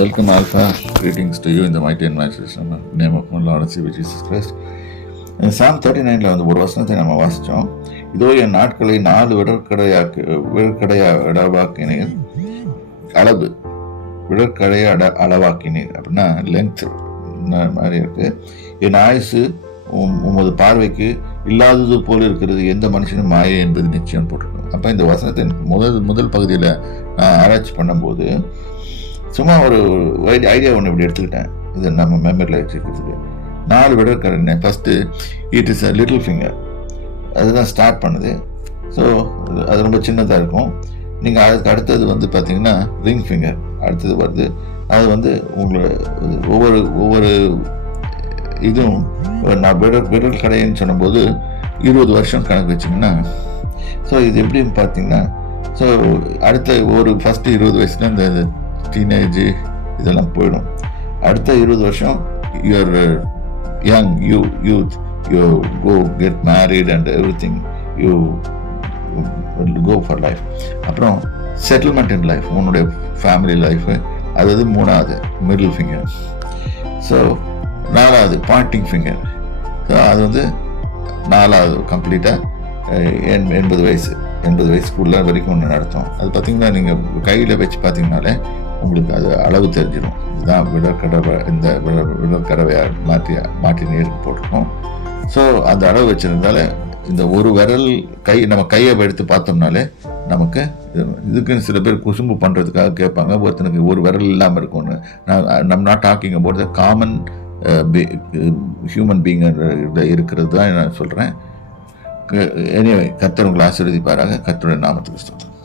Welcome, Alpha. Greetings to you in the mighty and matchless name of my Lord and Savior Jesus Christ. Psalm 39 வந்து ஒரு வசனத்தை நம்ம வாசித்தோம். இதோ என் நாட்களை 4 விடற்கடையாக்கினீர். அளவு விடற்கடைய அளவாக்கினீர் அப்படின்னா லென்த் மாதிரி இருக்கு. என் ஆயுசு உமது பார்வைக்கு இல்லாதது போல இருக்கிறது, எந்த மனுஷனும் மாயை என்பது நிச்சயம் போட்டிருக்கோம். அப்போ இந்த வசனத்தின் முதல் பகுதியில் நான் ஆராய்ச்சி பண்ணும்போது சும்மா ஒரு ஐடியா ஒன்று இப்படி எடுத்துக்கிட்டேன். இதை நம்ம மெமரியில் வச்சுக்கிறதுக்கு 4 விடற்கடை. First it is a little finger, அதுதான் ஸ்டார்ட் பண்ணுது. ஸோ அது ரொம்ப சின்னதாக இருக்கும். நீங்கள் அதுக்கு அடுத்தது வந்து பார்த்தீங்கன்னா ரிங் ஃபிங்கர் அடுத்தது வருது. அது வந்து உங்களை ஒவ்வொரு இதுவும் நான் விரல் கடைன்னு சொன்னபோது 20 வருஷம் கணக்கு வச்சிங்கன்னா, ஸோ இது எப்படின்னு பார்த்தீங்கன்னா, ஸோ அடுத்த ஃபஸ்ட்டு 20 வயசுல இந்த டீனேஜ் இதெல்லாம் போயிடும். அடுத்த 20 வருஷம் you are young, youth, you go get married and everything, you go for life. அப்புறம் செட்டில்மெண்ட் இன் லைஃப், உன்னுடைய ஃபேமிலி லைஃபு, அது 3வது மிடில் ஃபிங்கர். ஸோ 4வது பாயிண்டிங் ஃபிங்கர். ஸோ அது வந்து 4வது கம்ப்ளீட்டாக 80 வயசுக்குள்ள வரைக்கும் ஒன்று நடத்தும். அது பார்த்தீங்கன்னா நீங்கள் கையில் வச்சு பார்த்தீங்கனாலே உங்களுக்கு அது அளவு தெரிஞ்சிடும். இதுதான் இந்த விடற்கடவையை மாற்றி நீருக்கு போட்டிருக்கோம். ஸோ அந்த அளவு வச்சுருந்தாலே இந்த ஒரு விரல் நம்ம கையை எடுத்து பார்த்தோம்னாலே நமக்கு இதுக்குன்னு சில பேர் குசும்பு பண்ணுறதுக்காக கேட்பாங்க, ஒருத்தனுக்கு ஒரு விரல் இல்லாமல் இருக்கும்னு. நம்ம not talking about the common human being இருக்கிறது தான் நான் சொல்கிறேன். எனிவே, கர்த்தர் உங்களை ஆசீர்வதிப்பாராக. கர்த்தருடைய நாமத்துக்கு ஸ்தோத்திரம்.